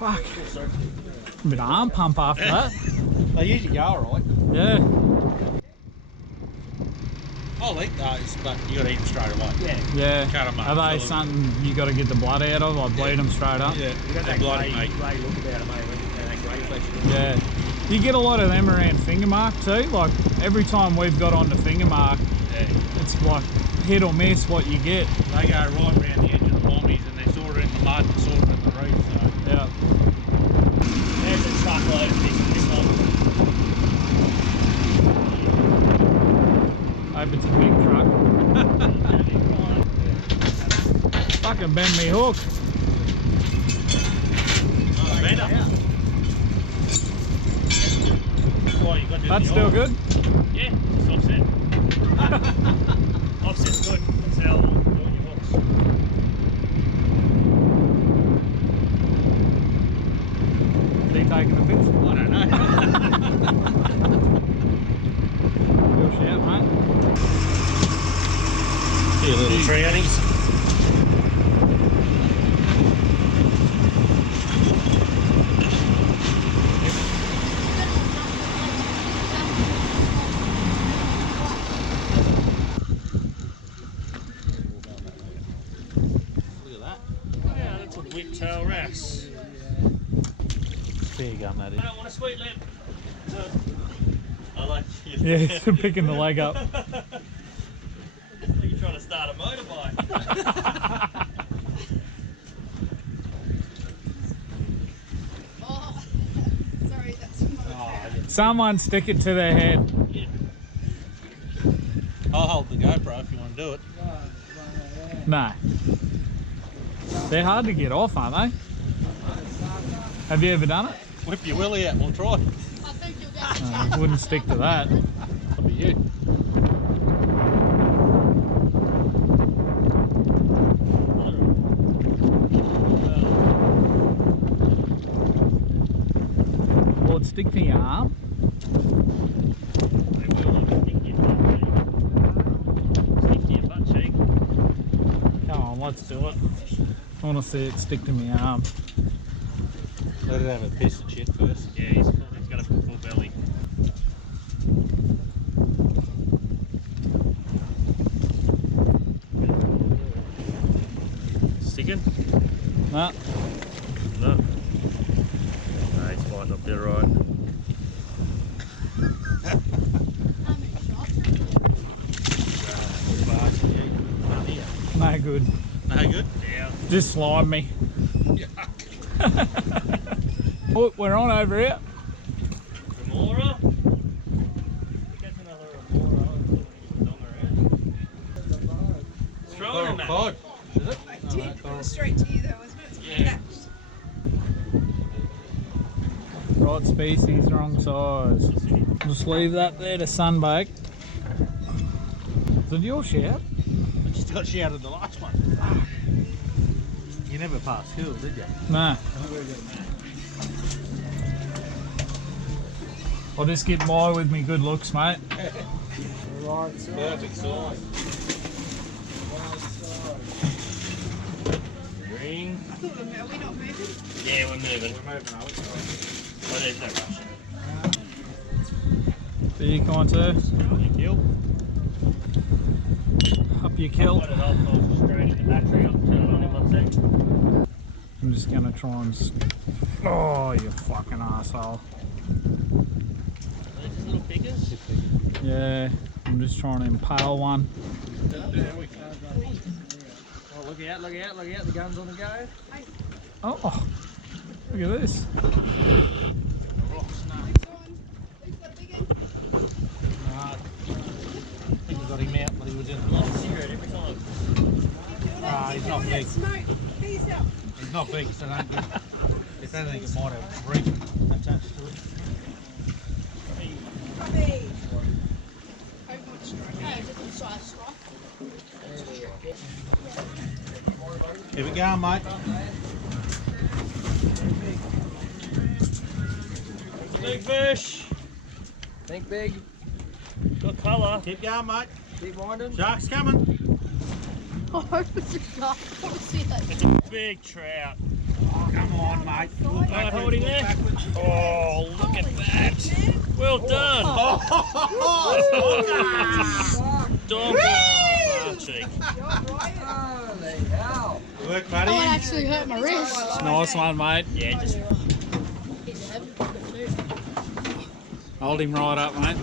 Fuck. A bit of arm pump after that. They usually go alright. Yeah. I'll eat those, but you got to eat them straight away. Yeah. Cut them up. Are they fill something you got to get the blood out of, like bleed them straight up? Yeah, You got they're that bloody grey meat. look about them, mate, when that grey flesh. Yeah. You get a lot of them around finger mark too. Like every time we've got on the finger mark, Yeah. it's like hit or miss what you get. They go right around the edge of the bombies and they're sort of in the mud and sort of in the reef. So. Yeah. There's a truckload of this one. Hope it's a big truck. Fucking bend me hook. Better. Well, you got to do That's the still oil. good. Yeah, just offset. Offset's good. That's how long you do your hooks. Is he taking the piss? I don't know. Good shout, mate. Few little trouties. Look at that. Yeah, that's a whiptail wrasse. Fair gun that I don't want a sweet lip. I like you. Yeah, he's picking the leg up. You're trying to start a motorbike. Oh, sorry, that's not fair. Someone stick it to their head. Yeah. I'll hold the GoPro if you want to do it. No. They're hard to get off, aren't they? Have you ever done it? Whip your willy out, we'll try. I think you'll get a No, chance. wouldn't stick to that. That'll be you. Well, it'd stick to your arm. They will stick your butt cheek. Stick to your butt cheek. Come on, let's do it. I want to see it stick to my arm. Let it have a piss and shit first. Yeah, he's got a full belly. Sticking? No. No. No, he's fighting up there, right. No good. No good? Yeah. Just slide me. Yuck. Oh, we're on over here. Remora? Get another Remora. Throw it in that. Cod. Is it? I did put it straight to you though, wasn't it? Yeah. Right species, wrong size. Just leave that there to sunbake. Is it your shout? I just got shouted the last one. You never passed school, did you? No. I'll just get by with me good looks, mate. Perfect size. Ring. I thought, are we not moving? Yeah, we're moving. We're moving over. Oh, there's no rush. There you go, too. You kill. Up your kill. Got it off, I'll just straighten the battery up. Turn it on in 1 sec. I'm just gonna try and. Oh, you fucking asshole. These little figures. Yeah, I'm just trying to impale one. There we go. Oh, look out, look out, look out. The gun's on the go. Oh, look at this. Next one. Who's got a big one? I think we got him out when he was in the Light a line. cigarette every time. He's not big. Smoke. Be yourself. He's not big, so don't get. If anything, it might have reef attached to it. Puppy. Hope not strike. No, just a size strike. Here we go, mate. Big fish. Think big, Got colour. Keep going, mate. keep winding. Shark's coming. I hope it's a shark. I want to see that. It's a big trout. Come on, mate. Right, hold him there. Oh, look at that. Well done. Dog. Oh, cheek. Holy hell. Work, That buddy. one actually hurt my wrist. Nice one, mate. Yeah, just He's a heavy fucker too. Hold him right up, mate.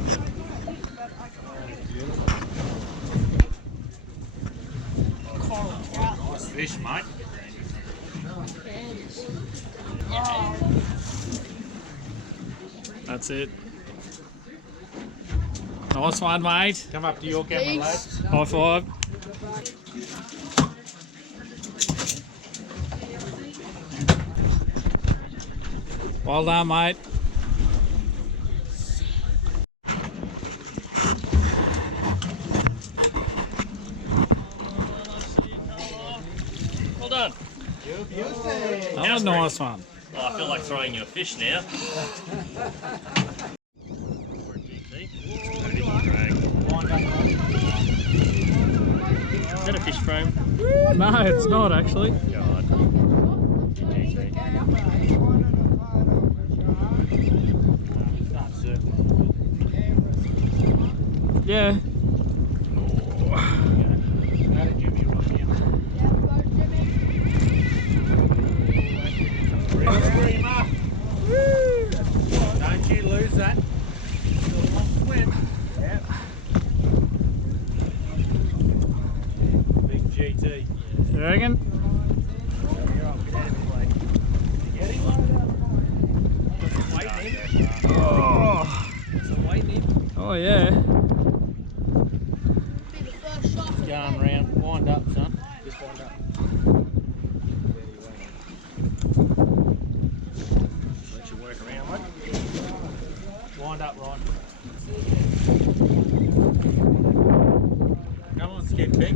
Coral trout. Nice fish, mate. That's it. Nice one, mate. Come up to your camera, lad. Thanks. High five. Well done, mate. well done. That was a nice one. Oh, I feel like throwing you a fish now. Is that a fish frame? No, it's not actually. God. Yeah. Don't you lose that. Swim. Yeah. Big GT. You reckon? Oh, oh yeah. Be the first shot. Going round. Wind up, son. Just wind up. Let you work around, mate. Wind up, Ryan. Come on, SkidPig.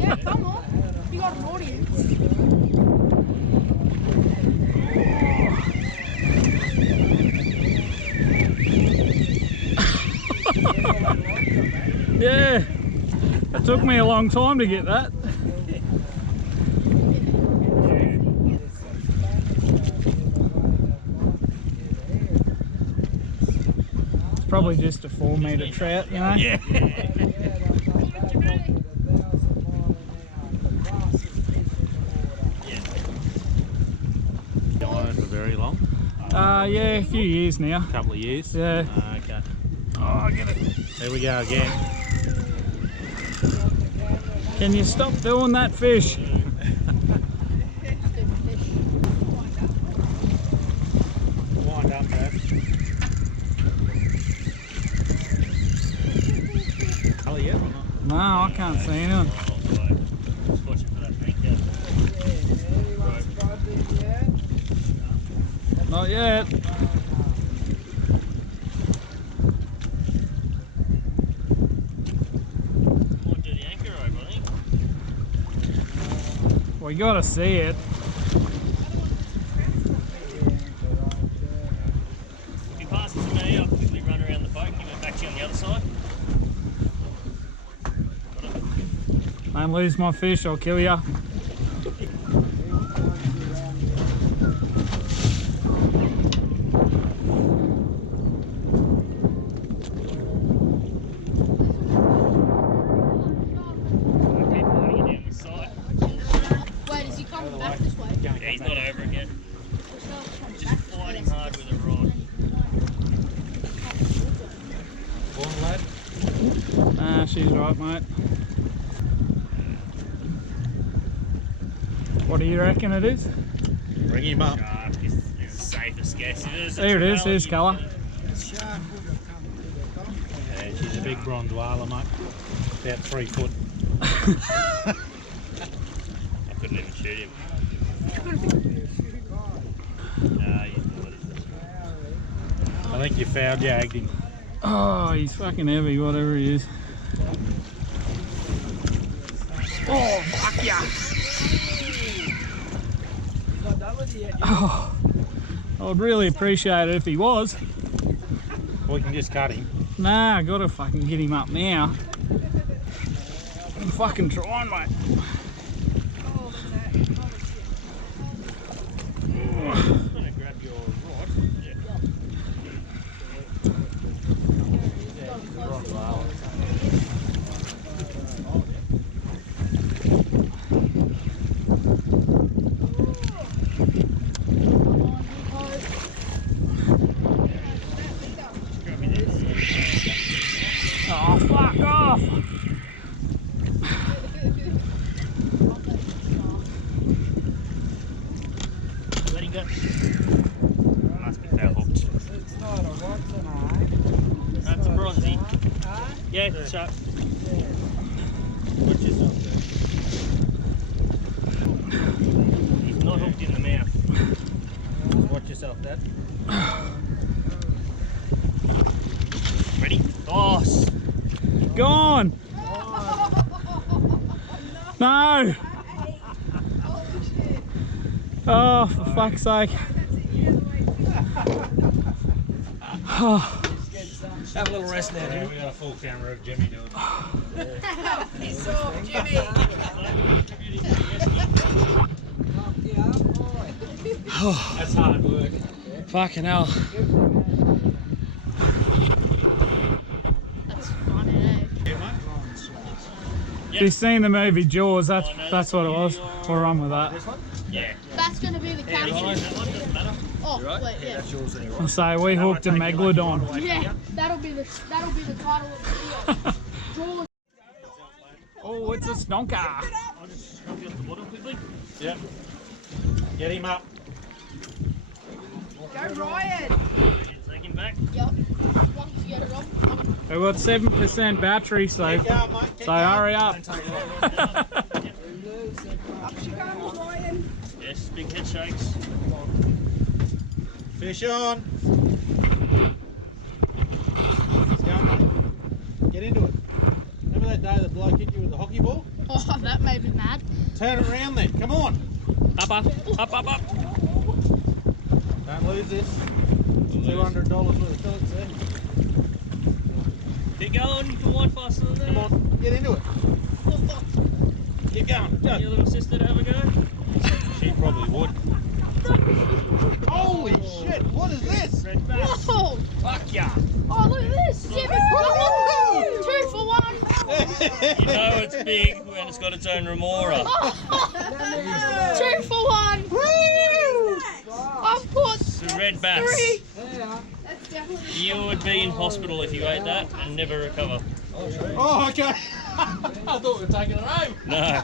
Yeah, come on. You got an audience. Yeah. It took me a long time to get that. It's probably just a 4 metre trout, you know? Yeah. Going for very long. Yeah, a few years now. Couple of years. Yeah. Okay. Oh, get it. There we go again. Can you stop doing that, fish? Wind up, Dad. Colour yet or not? No, I can't see anyone. Just watching for that anchor. Not yet. Might do the anchor rope, I think. We gotta see it. If you pass it to me, I'll quickly run around the boat and give it back to you on the other side. Don't lose my fish, I'll kill ya. Keep floating it down the side. Wait, is he coming back this way? Yeah, he's not over it yet. Just fight him hard with a rod. One lad. Nah, she's right, mate. What do you reckon it is? Bring him up. Shark is the safest guess. There it is, here's colour. Yeah, she's a big bronze whaler, mate. About 3 foot. I couldn't even shoot him. What is it? I think you foul jagged him. Oh, he's fucking heavy, whatever he is. Oh, fuck yeah! Oh, I would really appreciate it if he was. We can just cut him. Nah, I gotta fucking get him up now. I'm fucking trying, mate. go. Must be foul hooked. It's not a Watson, eh? That's a bronzy. Eh? Yeah, Trout. Watch yourself there. He's not hooked in the mouth. Watch yourself, Dad. Ready? Oh, Gone! No! Oh, for fuck's sake. Have a little rest now, Jimmy. We got a full camera of Jimmy doing it. That's hard work. Fucking hell. That's funny, eh? Yeah, mate. If you've seen the movie Jaws, that's what it was. We'll run with that. This one? yeah. That's gonna be the Yeah, caption. that one doesn't matter. Oh, You right? wait, Yeah, yeah. that's yours anyway. I'll say we hooked a megalodon. Yeah, that'll be the title of the video. Jaws. Oh, it's a snonker. I'll just scrub you off the bottom quickly. Yep. Get him up. Go Ryan! Take him back. Yep. Once you get it off. We've got 7% battery, so Keep going, mate. Keep so going. hurry up. Don't take it off. Up she comes, Ryan! Yes, big head shakes. Fish on. Let's go, mate. Get into it. Remember that day the bloke hit you with the hockey ball? Oh, that made me mad. Turn it around then. Come on. Up, up, up, up, up. Don't lose this. $200 worth of fillets there. Keep going, you can wind faster than that. Come on. Get into it. Keep going. Go. Your little sister to have a go? She probably would. Holy shit, what is this? Red bass. Whoa! Fuck yeah. Oh, look at this! Jimmy, Woo! 2 for 1! You know it's big when it's got its own remora. 2 for 1! I've caught It's a red bass. 3! Yeah. That's definitely You would be in hospital if you ate that and never recover. Oh, okay. I thought we were taking it home. No,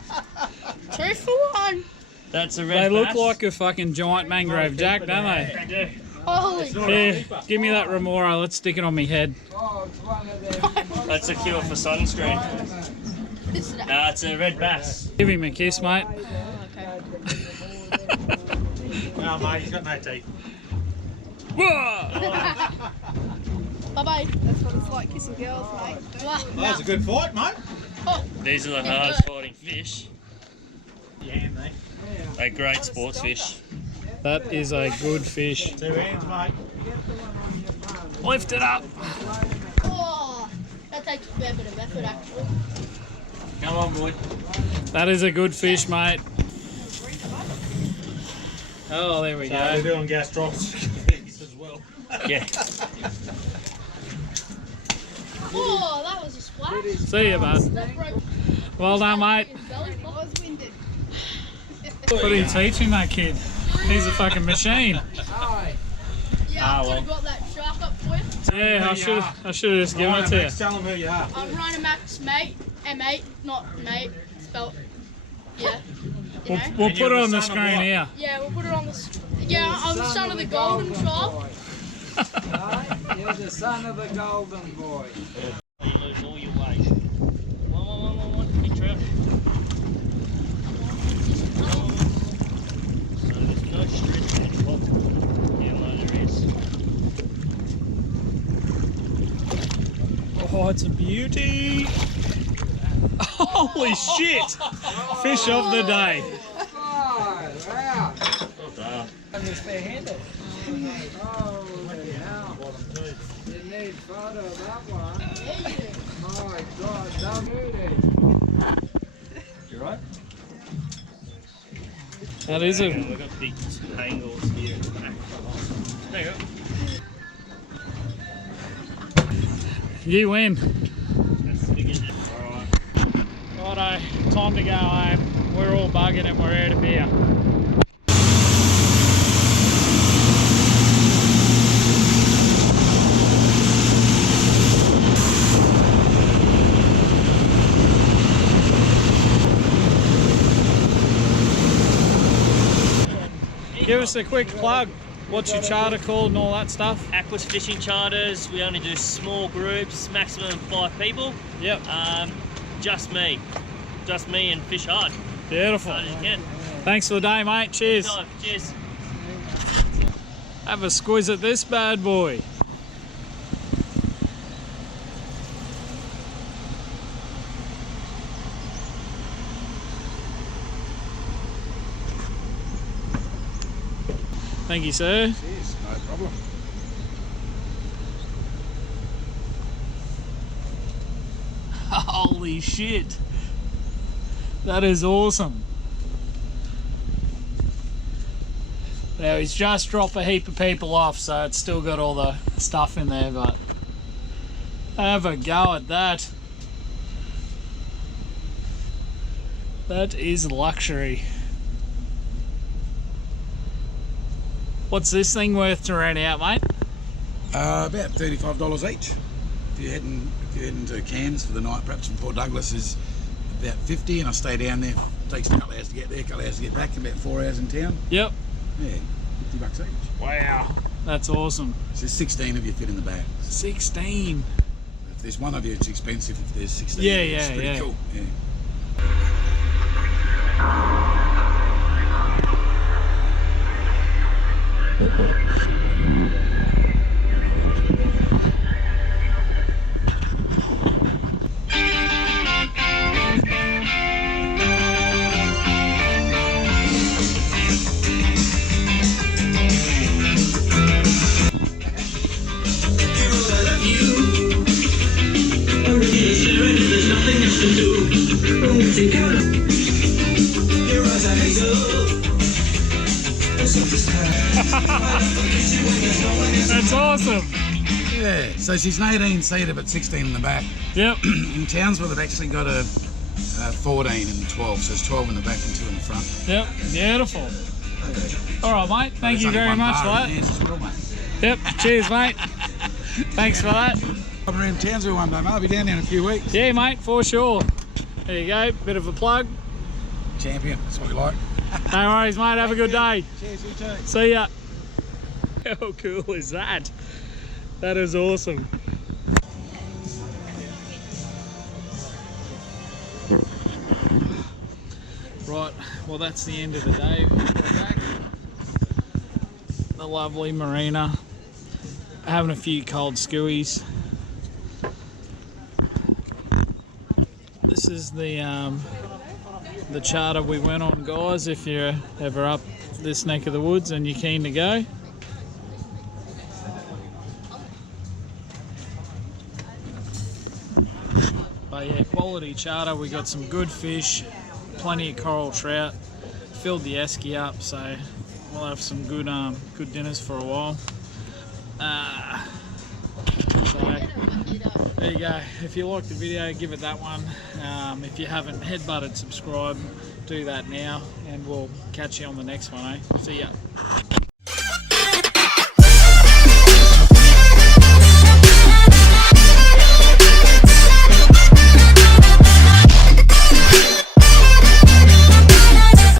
2 for 1! that's a red They bass. look like a fucking giant mangrove jack, don't they? They do. Holy Here, give me that remora. Let's stick it on my head. Oh, it's one of them. That's a cure for sunscreen. This is that. Nah, it's a red bass. Give him a kiss, mate. Okay. No, mate, he's got no teeth. Whoa! Bye bye. That's what it's like kissing girls, mate. Wow. Well, that's a good fight, mate. Oh, These are the hardest fighting fish. Yeah, mate. They're great sports fish. That is a good fish. 2 hands, mate. Lift it up. oh, that takes a fair bit of effort, actually. Come on, boy. That is a good fish, mate. Oh, there we So we're go. doing gas drops as well. Yeah. Oh, that was a splash. See you, bud. That broke Well done, mate. his belly I was winded. What are you teaching that kid? He's a fucking machine. Aye. Yeah, I could have got that shark up for you. Yeah, I should have just given it to you. Tell him who you are. I'm Rhino Max, mate. M8, not mate. Spelled. Yeah. You know? We'll And put you're it on the the son of screen what? here. Yeah, we'll put it on the. Yeah, I'm the son of the golden child. boy. Aye, you're the son of the golden boy. You lose all your weight. One. Big trout. So there's no stress in the pot. Yeah, no, there is. Oh, it's a beauty. Holy shit. Fish of the day. Oh, wow. Well done. I'm just bare-handed. Holy hell. You need photo of that one. My God, that beauty. You right? That is a... We've got big tangles here at the back. There you go. You win. That's the biggest. Alright. Righto, time to go home. We're all bugging and we're out of here. Give us a quick plug. What's your charter called and all that stuff? Aquas fishing charters. We only do small groups, maximum 5 people. Yep. Just me and fish hard. Beautiful. Hard as you can. Thanks for the day, mate. Cheers. No, cheers. Have a squeeze at this bad boy. Thank you, sir. Cheers, no problem. Holy shit. That is awesome. Now he's just dropped a heap of people off, so it's still got all the stuff in there, but have a go at that. That is luxury. What's this thing worth to rent out, mate? About $35 each. If you're heading to Cairns for the night, perhaps from Port Douglas is about 50, and I stay down there. It takes a couple of hours to get there, a couple of hours to get back, about 4 hours in town. Yep. Yeah, $50 each. Wow, that's awesome. So there's 16 of you fit in the bag. 16. If there's one of you, it's expensive. If there's 16, Yeah, it's yeah, pretty yeah. cool. Yeah. That's awesome. Yeah, so she's an 18-seater but 16 in the back. Yep. In Townsville, they've actually got a 14 and 12, so it's 12 in the back and 2 in the front. Yep, beautiful. All right, mate. Thank There's you only very one much for bar in that. Cairns as well, mate. Yep, cheers, mate. Thanks for that. I'm around Townsville one day, mate. I'll be down there in a few weeks. Yeah, mate, for sure. There you go, bit of a plug. Champion, that's what we like. No worries, mate. Have a good day. Cheers, you too. See ya. How cool is that? That is awesome. Right, well that's the end of the day. We're back. The lovely marina. Having a few cold skewies. This is the charter we went on, guys, if you're ever up this neck of the woods and you're keen to go. But yeah, quality charter. We got some good fish, plenty of coral trout, filled the esky up, so we'll have some good good dinners for a while. So there you go. If you liked the video, give it that one. If you haven't head-butted subscribe, do that now, and we'll catch you on the next one, eh? See ya.